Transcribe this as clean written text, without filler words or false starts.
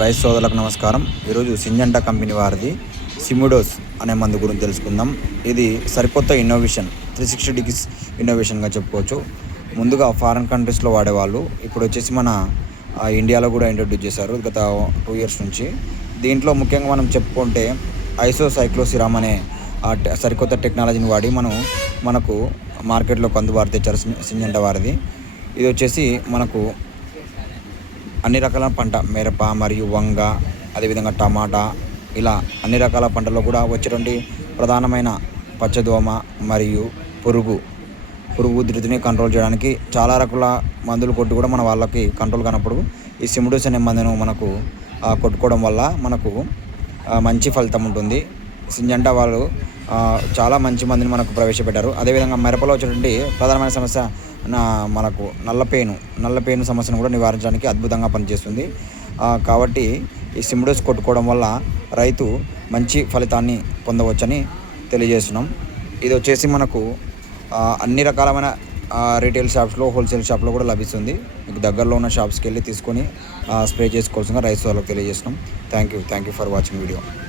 Rice సోదరులకు నమస్కారం. ఈరోజు సింజంటా కంపెనీ వారిది సిమిడోస్ అనే మందు గురించి తెలుసుకుందాం. ఇది సరికొత్త ఇన్నోవేషన్, 360 డిగ్రీస్ ఇన్నోవేషన్గా చెప్పుకోవచ్చు. ముందుగా ఫారిన్ కంట్రీస్లో వాడేవాళ్ళు, ఇప్పుడు వచ్చేసి మన ఇండియాలో కూడా ఇంట్రొడ్యూస్ చేశారు గత 2 ఇయర్స్ నుంచి. దీంట్లో ముఖ్యంగా మనం చెప్పుకుంటే ఐసోసైక్లోసిరామ్ అనే సరికొత్త టెక్నాలజీని వాడి మనకు మార్కెట్లోకి అందుబాటు తెచ్చారు సింజంటా వారిది. ఇది వచ్చేసి మనకు అన్ని రకాల పంట, మిరప మరియు వంగ, అదేవిధంగా టమాటా, ఇలా అన్ని రకాల పంటల్లో కూడా వచ్చేటువంటి ప్రధానమైన పచ్చదోమ మరియు పురుగు ఉధృతిని కంట్రోల్ చేయడానికి చాలా రకాల మందులు కొట్టి కూడా మన వాళ్ళకి కంట్రోల్ కానప్పుడు ఈ సిమిడోస్ అనే మందును మనకు కొట్టుకోవడం వల్ల మనకు మంచి ఫలితం ఉంటుంది. సింజంటా వాళ్ళు చాలా మంచి మందిని మనకు ప్రవేశపెట్టారు. అదేవిధంగా మిరపలో వచ్చేటువంటి ప్రధానమైన సమస్య మనకు నల్లపేను సమస్యను కూడా నివారించడానికి అద్భుతంగా పనిచేస్తుంది. కాబట్టి ఈ సిమిడోస్ కొట్టుకోవడం వల్ల రైతు మంచి ఫలితాన్ని పొందవచ్చని తెలియజేస్తున్నాం. ఇది వచ్చేసి మనకు అన్ని రకాలమైన రీటైల్ షాప్స్లో, హోల్సేల్ షాప్లో కూడా లభిస్తుంది. మీకు దగ్గరలో ఉన్న షాప్స్కి వెళ్ళి తీసుకొని స్ప్రే చేసుకోవాల్సిందిగా రైతు వాళ్ళకి తెలియజేస్తున్నాం. Thank you for watching video.